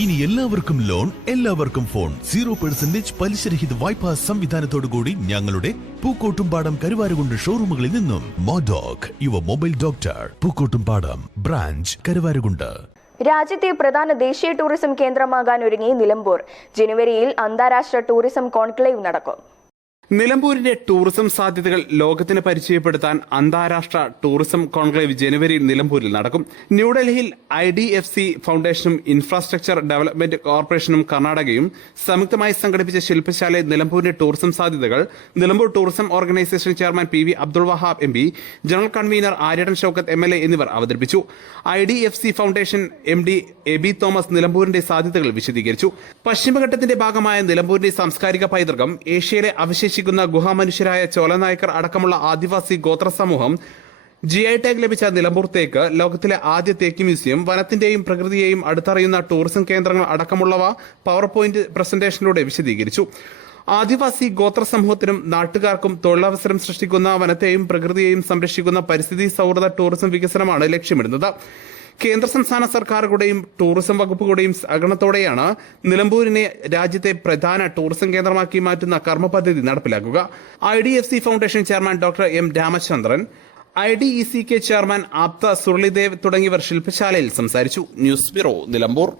ഇനി എല്ലാവർക്കും ലോൺ എല്ലാവർക്കും ഫോൺ. സീറോ പെർസെന്റേജ് പലിശരഹിത വായ്പാ സംവിധാനത്തോടുകൂടി ഞങ്ങളുടെ പൂക്കോട്ടുംപാടം കരുവാരുകൊണ്ട് ഷോറൂമുകളിൽ നിന്നും. മോഡോക് യുവ mobile doctor Pookkottumpadam branch Karuvarakundu. രാജ്യത്തെ പ്രധാന ദേശീയ ടൂറിസം കേന്ദ്രമാകാൻ ഒരുങ്ങി നിലമ്പൂർ. ജനുവരിയിൽ അന്താരാഷ്ട്ര ടൂറിസം കോൺക്ലേവ് നടക്കും. നിലമ്പൂരിന്റെ ടൂറിസം സാധ്യതകൾ ലോകത്തിന് പരിചയപ്പെടുത്താൻ അന്താരാഷ്ട്ര ടൂറിസം കോൺക്ലേവ് ജനുവരി നിലമ്പൂരിൽ നടക്കും. ന്യൂഡൽഹിയിൽ ഐ ഡി എഫ് സി ഫൗണ്ടേഷനും ഇൻഫ്രാസ്ട്രക്ചർ ഡെവലപ്മെന്റ് കോർപ്പറേഷനും കർണാടകയും സംയുക്തമായി സംഘടിപ്പിച്ച ശില്പശാലയിൽ നിലമ്പൂരിന്റെ ടൂറിസം സാധ്യതകൾ Nilambur tourism organisation chairman P V Abdul Wahab M P general convener Aryadan Shoukath M L A എന്നിവർ അവതരിപ്പിച്ചു. I D F C foundation M D A B Thomas നിലമ്പൂരിന്റെ സാധ്യതകൾ വിശദീകരിച്ചു. പശ്ചിമഘട്ടത്തിന്റെ ഭാഗമായ നിലമ്പൂരിന്റെ സാംസ്കാരിക പൈതൃകം ഏഷ്യയിലെ അവശേഷിക്കുന്ന ഗുഹാമനുഷ്യരായ ചോലനായ്ക്കർ അടക്കമുള്ള ആദിവാസി ഗോത്ര സമൂഹം ജി ഐ ടാഗ് ലഭിച്ച നിലമ്പൂർ തേക്ക് ലോകത്തിലെ ആദ്യ തേക്ക് മ്യൂസിയം വനത്തിന്റെയും പ്രകൃതിയെയും അടുത്തറിയുന്ന ടൂറിസം കേന്ദ്രങ്ങൾ അടക്കമുള്ളവ പവർ പോയിന്റ് പ്രസന്റേഷനിലൂടെ വിശദീകരിച്ചു. ആദിവാസി ഗോത്ര സമൂഹത്തിനും നാട്ടുകാർക്കും തൊഴിലവസരം സൃഷ്ടിക്കുന്ന വനത്തെയും പ്രകൃതിയെയും സംരക്ഷിക്കുന്ന പരിസ്ഥിതി സൗഹൃദ ടൂറിസം വികസനമാണ് ലക്ഷ്യമിടുന്നത്. കേന്ദ്ര സംസ്ഥാന സർക്കാരുകളുടെയും ടൂറിസം വകുപ്പുകളുടെയും സഹകരണത്തോടെയാണ് നിലമ്പൂരിനെ രാജ്യത്തെ പ്രധാന ടൂറിസം കേന്ദ്രമാക്കി മാറ്റുന്ന കർമ്മ പദ്ധതി നടപ്പിലാക്കുക. I D F C foundation chairman doctor M Ramachandran I D E C K chairman Aapda സുരളിദേവ് തുടങ്ങിയവർ ശില്പശാലയിൽ സംസാരിച്ചു. News bureau Nilambur.